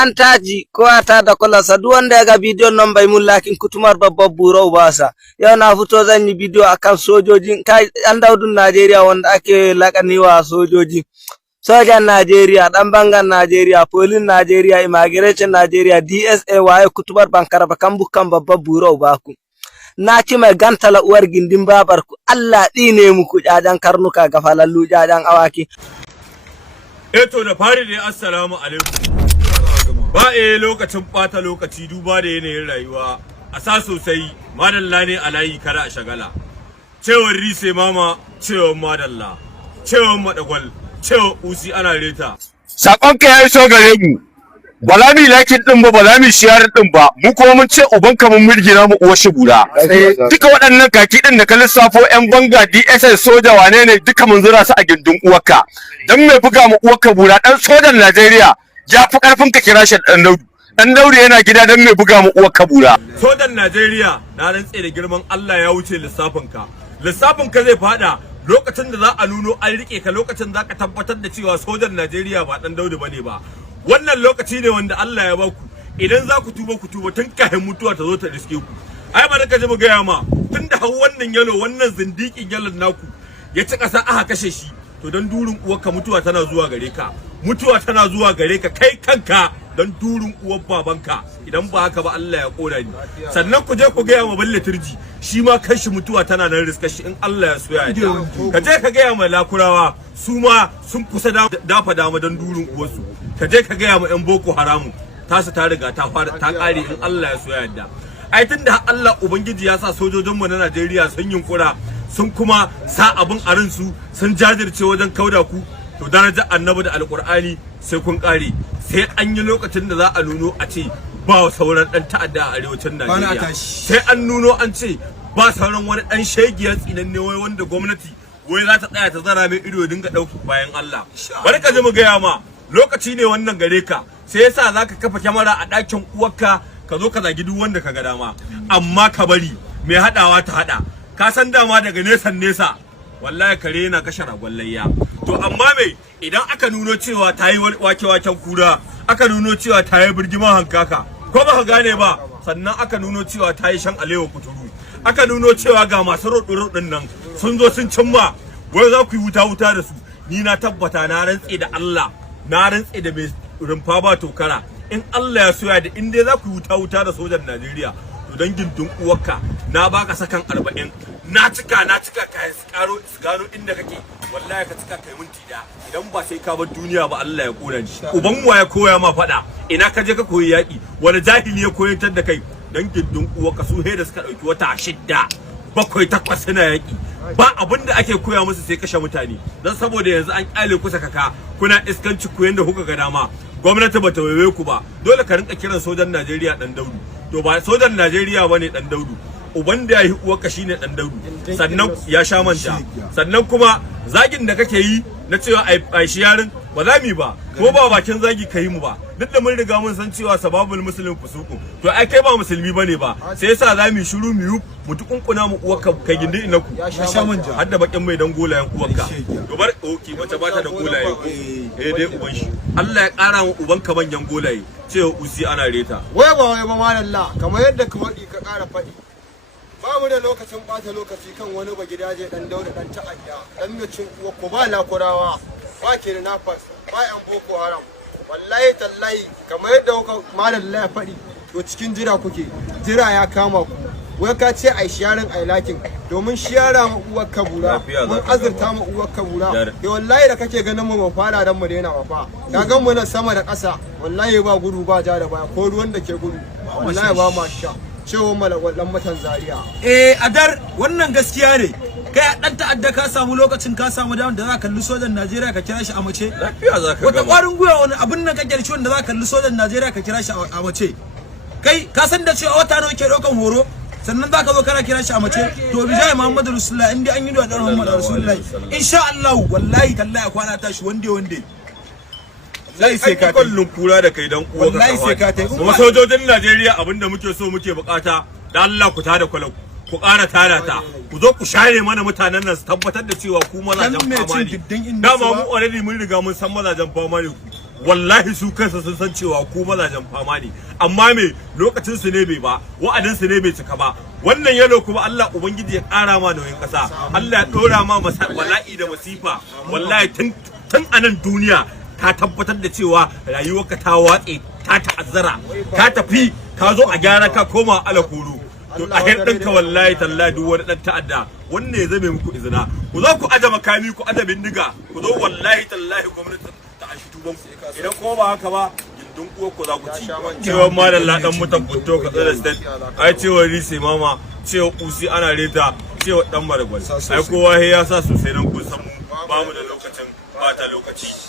an taji ko ata da kwalasa duk wanda ya ga bidiyon nan bai mun lakin kutumar babbar burau basa. Yau na fito zan yi bidiyo akan sojojin an daudun Najeriya wanda ake lakaniwa sojoji. Sojan Najeriya, dan bangan Najeriya, polin Najeriya, immigration Najeriya, DSA waye kutubar bankara bakan bukan babbar burau baku. Na ci mai gantala uwar gindin babarku, Allah ɗine muku jajan karnuka ga falallu jajan awaki. To da fari dai assalamu alaikum. Ba lokacin bata lokaci duba da yanayin rayuwa. A sa sosai madalla ne a layi kada a shagala. Cewar rise mama, cewar madalla, cewar madagwal, cewar usi ana reta. Sakonka ya iso gare mu. Bala mi lakin din ba, bala mi shiyar din ba. Mu kuma mun ce uban ka mun mirgina mu uwar shi guda. Duka waɗannan kaki din da ka lissafo ƴan banga DSS soja wane ne duka mun zura su a gindin uwarka. Dan mai buga mu uwarka guda dan sojan Najeriya ya fi karfin ka kira shi dan Daudu. Dan Daudu yana gida dan mai buga mu uwarka guda. Sojan Najeriya na rantse da girman Allah ya wuce lissafin ka. Lissafin ka zai fada lokacin da za a nuno an rike ka, lokacin za ka tabbatar da cewa sojan Najeriya ba dan Daudu bane ba. Wannan lokaci ne wanda Allah ya baku, idan za ku tuba tun kafin mutuwa ta zo ta riske ku. Ai ba ka ji mu gaya ma, tun da har wannan yalo, wannan zindikin yalon naku ya ci ƙasa aka kashe shi, to don durin uwarka mutuwa tana zuwa gare ka, mutuwa tana zuwa gare ka kai kanka don durin uwar babanka. Idan ba haka ba Allah ya kora ni. Sannan ku je ku gaya ma balle turji, shi ma kanshi mutuwa tana nan riskar shi in Allah ya so ya yarda. Ka je ka gaya ma lakurawa, su ma sun kusa dafa dama don durin uwarsu. Ka je ka gaya ma yan boko haramu, tasu ta riga ta kare in Allah ya so ya yarda. Ai tunda Allah ubangiji ya sa sojojinmu na Najeriya sun yunkura, sun kuma sa abin a ransu, sun jajirce wajen kauda ku, to darajar annabi da alkur'ani sai kun kare. Sai an yi lokacin da za a nuno a ce ba sauran dan ta'adda a arewacin Najeriya, sai an nuno an ce ba sauran wani dan shegiyar tsinanne wai wanda gwamnati wai za ta tsaya ta zara mai ido dinga dauki bayan Allah. Bari ka ji mu gaya ma, lokaci ne wannan gare ka, sai yasa zaka kafa kyamara a ɗakin uwarka ka zo ka zagi duk wanda ka ga dama, amma ka bari mai hadawa ta hada. Ka san dama daga nesa wallahi kare yana kashe ragon layya. To amma me idan aka nuno cewa ta yi wake-waken kura, aka nuno cewa ta yi birgiman hankaka, ko ba ka gane ba, sannan aka nuno cewa ta yi shan alewa kuturu, aka nuno cewa ga masu roɗin nan sun zo sun cimma wai za ku yi wuta da su. Ni na tabbata, na rantse da Allah, na rantse da mai rumfa ba tokara, in Allah ya soya da in dai za ku yi wuta da sojan Najeriya, to dan gindin uwarka na baka sakan 40, na cika ka gano inda kake, wallahi ka cika kai minti da, idan ba sai ka bar duniya ba Allah ya kona ni. Uban wa ya koya ma fada, ina ka je ka koyi yaki, wani jahili ya koyantar da kai? Dan gindin uwarka su da suka dauki wata 6 7 8 suna yaki, ba abin da ake koya musu sai kashe mutane. Dan saboda yanzu an kyale ku sakaka, kuna iskanci ku yanda kuka ga dama, gwamnati bata waiwaye ku ba, dole ka rinka kiran sojan Najeriya dan Daudu. To ba sojan Najeriya bane dan Daudu, uban da yayi uwarka shine dan Daudu. Sannan ya sha manta, sannan kuma zagin da kake yi na cewa ai shi yarin ba za mu ba, ko ba bakin zagi kai mu ba, duk da mun riga mun san cewa sababul muslim fusuku, to ai kai ba musulmi bane ba, sai yasa za mu shiru mu tukunkuna mu uwarka kai gindi ina ku ya sha manja, har da bakin mai dan golayen uwarka. To bar oki mace ba ta da golaye, dai uban shi. Allah ya kara mu uban ka manyan golaye, cewa usi ana reta. Wai ba malalla, kamar yadda ka wadi ka kara fadi. Ba mu da lokacin bata lokaci kan wani ba gidaje dan Dauda dan ta'adda, dan mucin uwa ko ba lakurawa, ba kidnappers, ba yan boko haram. Wallahi tallahi kamar yadda malalla ya fadi, to cikin jira kuke, jira ya kama ku. Wai ka ce ai sharing ai lakin, domin shiyara ma uwar kabura, mun azurta ma uwar kabura. Wallahi da kake ganin mu fara dan mu daina wafa, ka gan mu na sama da ƙasa, wallahi ba gudu ba ja da baya, ko ruwan da ke gudu wallahi ba ma sha. Cewa malakwalan matan Zaria. Adar wannan gaskiya ne. Kai a dan ta'adda ka samu lokacin ka samu damar da za ka kalli sojan Najeriya ka kira shi a mace. Lafiya za ka wata ƙwarin gwiwa wani abin nan kake da shi wanda za ka kalli sojan Najeriya ka kira shi a mace. Kai ka san da cewa wata nawa ke ɗaukan horo, sannan za ka zo kana kira shi a mace. To bijai Muhammadu Rasulullah, in dai an yi da ɗan Muhammadu Rasulullah, insha Allah wallahi tallahi kwana tashi wande. Sai ka kullun kura da kai dan uwa ka. Wallahi sai ka tai. Kuma sojojin Najeriya abinda muke so muke bukata, da Allah ku tada kwalau, ku ƙara tada ta, ku zo ku share mana mutanen nan su tabbatar da cewa ku mazajen fama ne. Dama mu already mun riga mun san mazajen fama ne ku. wallahi su kansa sun san cewa ku mazajen fama ne, amma me lokacin su ne bai ba, wa'adin su ne bai cika ba. Wannan yalo kuma Allah ubangiji ya ƙara ma nauyin ƙasa, Allah ya ɗora ma bala'i da masifa. Wallahi tun a nan duniya ka tabbatar da cewa rayuwarka ta watse, ta ta'azzara, ka tafi ka zo a gyara ka koma alakuru. To ɗahir ɗinka wallahi tallahi duk wani ɗan ta'adda wannan ya zame muku izina. Ku zo ku aje makami, ku aje bindiga, ku zo wallahi tallahi gwamnati ta anshi tuban ku. Idan kuma ba haka ba gindin uwar ku za ku ci. Cewa malam ladan mutan Punto ka tsara state, ai cewa Rise mama, cewa Usi ana reta, cewa dan Maragwal. Ai kowa ya sa sosai nan kun san mu ba mu da lokacin bata lokaci.